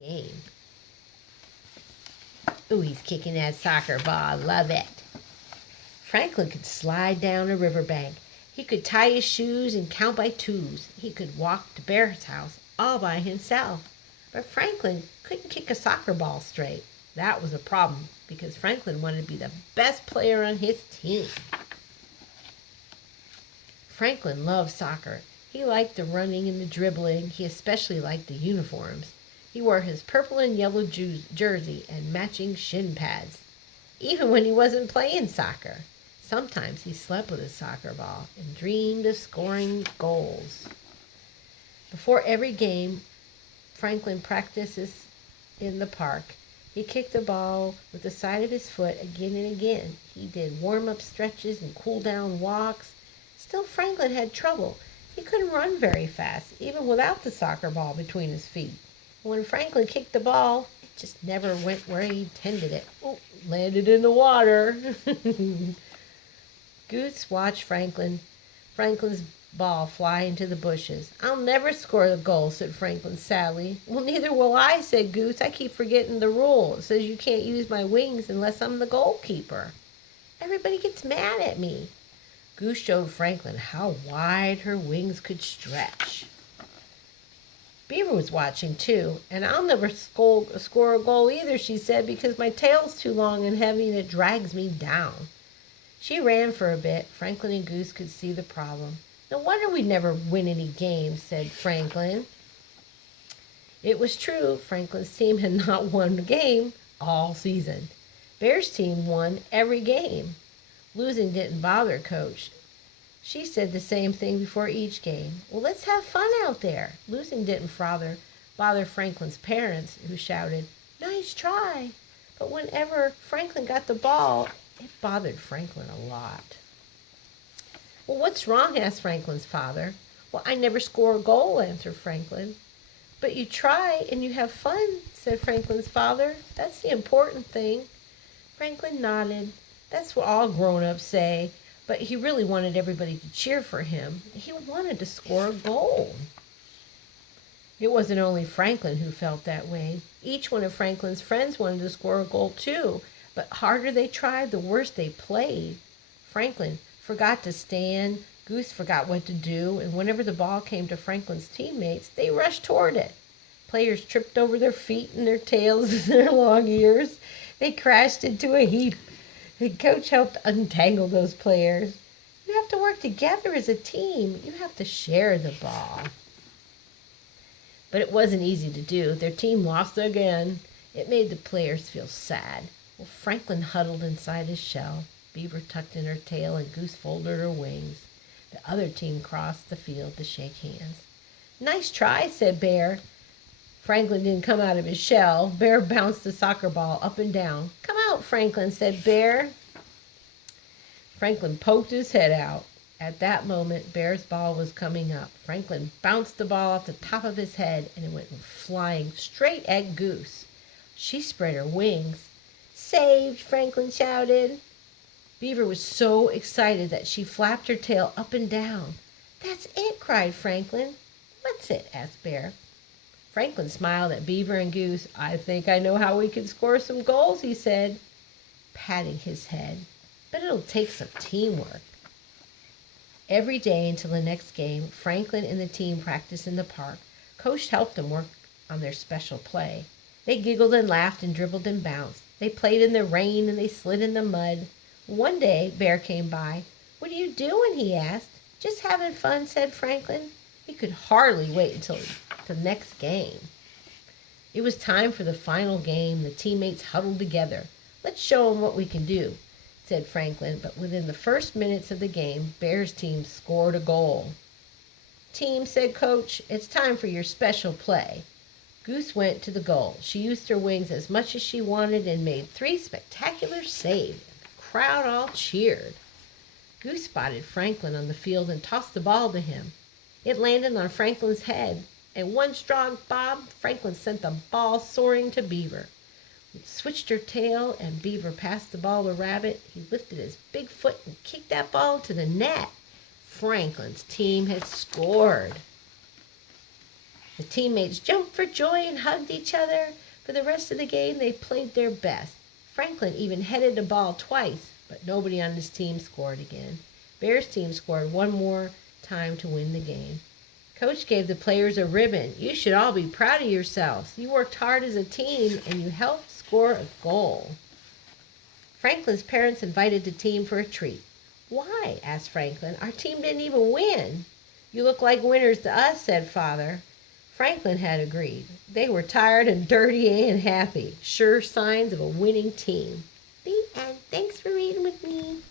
Game. Ooh, he's kicking that soccer ball. I love it. Franklin could slide down a riverbank. He could tie his shoes and count by twos. He could walk to Bear's house all by himself. But Franklin couldn't kick a soccer ball straight. That was a problem because Franklin wanted to be the best player on his team. Franklin loved soccer. He liked the running and the dribbling. He especially liked the uniforms. He wore his purple and yellow jersey and matching shin pads, even when he wasn't playing soccer. Sometimes he slept with his soccer ball and dreamed of scoring goals. Before every game, Franklin practices in the park. He kicked the ball with the side of his foot again and again. He did warm-up stretches and cool-down walks. Still, Franklin had trouble. He couldn't run very fast, even without the soccer ball between his feet. When Franklin kicked the ball, it just never went where he intended it. Oh, landed in the water. Goose watched Franklin's ball fly into the bushes. "I'll never score a goal," said Franklin sadly. "Well, neither will I," said Goose. "I keep forgetting the rule. It says you can't use my wings unless I'm the goalkeeper. Everybody gets mad at me." Goose showed Franklin how wide her wings could stretch. Beaver was watching too. "And I'll never score a goal either," she said, "because my tail's too long and heavy and it drags me down." She ran for a bit. Franklin and Goose could see the problem. "No wonder we never win any games," said Franklin. It was true. Franklin's team had not won a game all season. Bear's team won every game. Losing didn't bother Coach. She said the same thing before each game. "Well, let's have fun out there." Losing didn't bother Franklin's parents, who shouted, "Nice try." But whenever Franklin got the ball, it bothered Franklin a lot. "Well, what's wrong?" asked Franklin's father. "Well, I never score a goal," answered Franklin. "But you try and you have fun," said Franklin's father. "That's the important thing." Franklin nodded. That's what all grown-ups say. But he really wanted everybody to cheer for him. He wanted to score a goal. It wasn't only Franklin who felt that way. Each one of Franklin's friends wanted to score a goal too. But harder they tried, the worse they played. Franklin forgot to stand. Goose forgot what to do. And whenever the ball came to Franklin's teammates, they rushed toward it. Players tripped over their feet and their tails and their long ears. They crashed into a heap. The coach helped untangle those players. You have to work together as a team. You have to share the ball. But it wasn't easy to do. Their team lost again. It made the players feel sad. Well, Franklin huddled inside his shell. Beaver tucked in her tail and Goose folded her wings. The other team crossed the field to shake hands. "Nice try," said Bear. Franklin didn't come out of his shell. Bear bounced the soccer ball up and down. "Come out, Franklin," said Bear. Franklin poked his head out. At that moment, Bear's ball was coming up. Franklin bounced the ball off the top of his head, and it went flying straight at Goose. She spread her wings. "Saved!" Franklin shouted. Beaver was so excited that she flapped her tail up and down. "That's it!" cried Franklin. "What's it?" asked Bear. Franklin smiled at Beaver and Goose. "I think I know how we can score some goals," he said, patting his head. "But it'll take some teamwork." Every day until the next game, Franklin and the team practiced in the park. Coach helped them work on their special play. They giggled and laughed and dribbled and bounced. They played in the rain and they slid in the mud. One day, Bear came by. "What are you doing?" he asked. "Just having fun," said Franklin. He could hardly wait until the next game. It was time for the final game. The teammates huddled together. "Let's show them what we can do," said Franklin. But within the first minutes of the game, Bear's team scored a goal. "Team," said Coach, "it's time for your special play." Goose went to the goal. She used her wings as much as she wanted and made 3 spectacular saves. The crowd all cheered. Goose spotted Franklin on the field and tossed the ball to him. It landed on Franklin's head. And one strong bob, Franklin sent the ball soaring to Beaver. It switched her tail, and Beaver passed the ball to Rabbit. He lifted his big foot and kicked that ball to the net. Franklin's team had scored. The teammates jumped for joy and hugged each other. For the rest of the game, they played their best. Franklin even headed the ball twice, but nobody on his team scored again. Bear's team scored one more time to win the game. Coach gave the players a ribbon. You should all be proud of yourselves. You worked hard as a team and you helped score a goal. Franklin's parents invited the team for a treat. Why? Asked Franklin. Our team didn't even win. You look like winners to us, said Father. Franklin had agreed. They were tired and dirty and happy. Sure signs of a winning team.